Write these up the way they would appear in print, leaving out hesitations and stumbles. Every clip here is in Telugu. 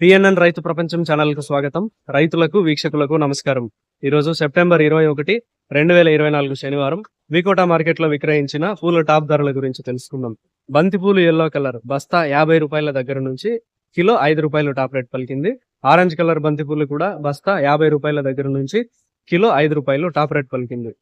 పిఎన్ఎన్ రైతు ప్రపంచం ఛానల్ కు స్వాగతం. రైతులకు వీక్షకులకు నమస్కారం. ఈ రోజు సెప్టెంబర్ 21, 2024 శనివారం వికోటా మార్కెట్ లో విక్రయించిన పూల టాప్ ధరల గురించి తెలుసుకుందాం. బంతిపూలు ఎల్లో కలర్ బస్తా 50 రూపాయల దగ్గర నుంచి కిలో 5 రూపాయలు టాప్ రేట్ పలికింది. ఆరెంజ్ కలర్ బంతిపూలు కూడా బస్తా 50 రూపాయల దగ్గర నుంచి కిలో 5 రూపాయలు టాప్ రేట్ పలికింది.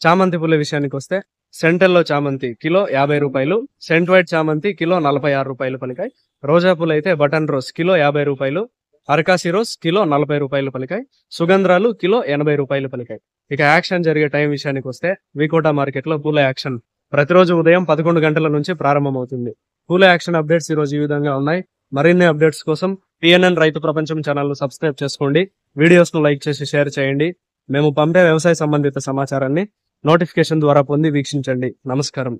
చామంతి పూల విషయానికి వస్తే సెంటెల్లో చామంతి కిలో 50 రూపాయలు, సెంట్ వైట్ చామంతి కిలో 46 రూపాయలు పలికాయి. రోజా పూలు అయితే బటన్ రోజ్ కిలో 50 రూపాయలు, అరకాసి రోజ్ కిలో 40 రూపాయలు పలికాయి. సుగంధ్రాలు కిలో 80 రూపాయలు పలికాయి. ఇక యాక్షన్ జరిగే టైం విషయానికి వస్తే వికోటా మార్కెట్ లో పూల యాక్షన్ ప్రతిరోజు ఉదయం 11 గంటల నుంచి ప్రారంభమవుతుంది. పూల యాక్షన్ అప్డేట్స్ ఈ రోజు ఈ విధంగా ఉన్నాయి. మరిన్ని అప్డేట్స్ కోసం పిఎన్ఎన్ రైతు ప్రపంచం ఛానల్ ను సబ్స్క్రైబ్ చేసుకోండి. వీడియోస్ ను లైక్ చేసి షేర్ చేయండి. మేము పంపే వ్యవసాయ సంబంధిత సమాచారాన్ని నోటిఫికేషన్ ద్వారా పొంది వీక్షించండి. నమస్కారం.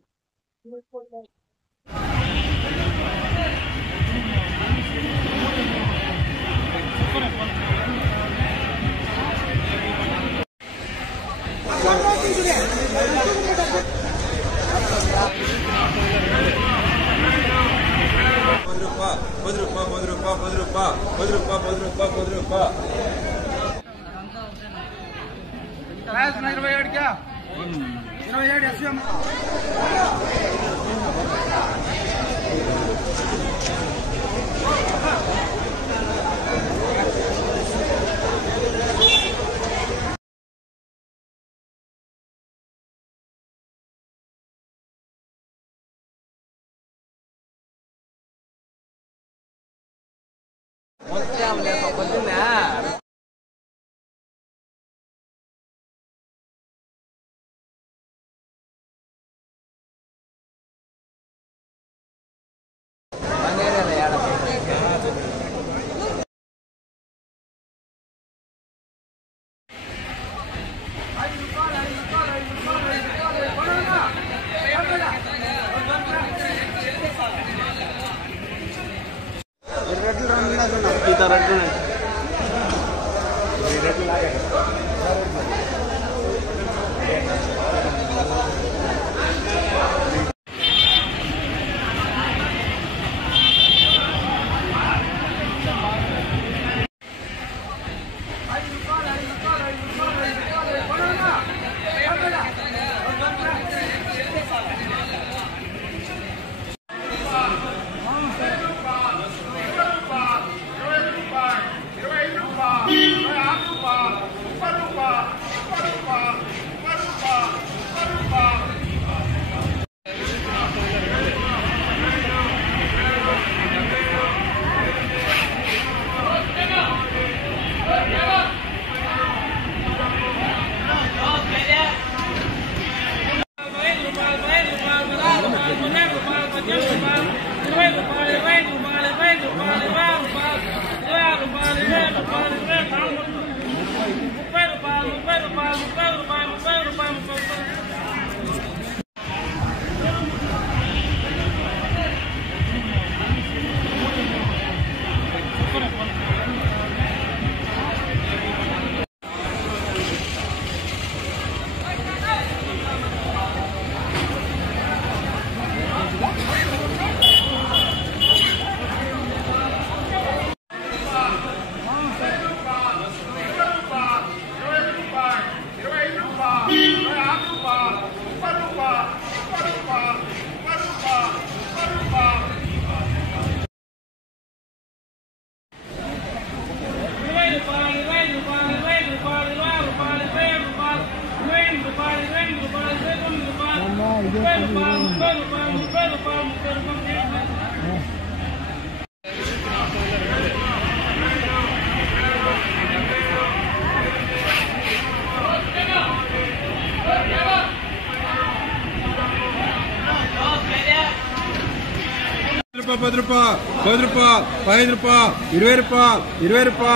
₹10, ₹10, ₹5, ₹20, ₹20,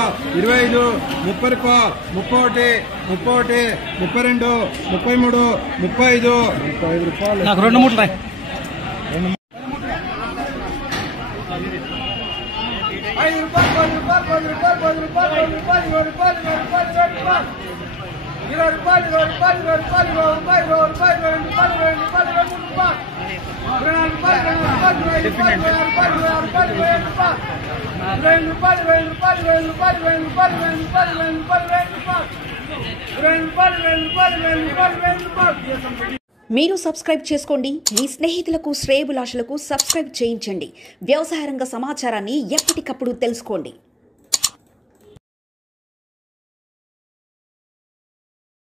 ₹25, ₹30, ₹31, ₹32, ₹33, ₹35. నాకు 2 మూటలు రాయి. మీరు సబ్స్క్రైబ్ చేసుకోండి. మీ స్నేహితులకు శ్రేయోభిలాషులకు సబ్స్క్రైబ్ చేయించండి. వ్యవసాయ రంగ సమాచారాన్ని ఎప్పటికప్పుడు తెలుసుకోండి.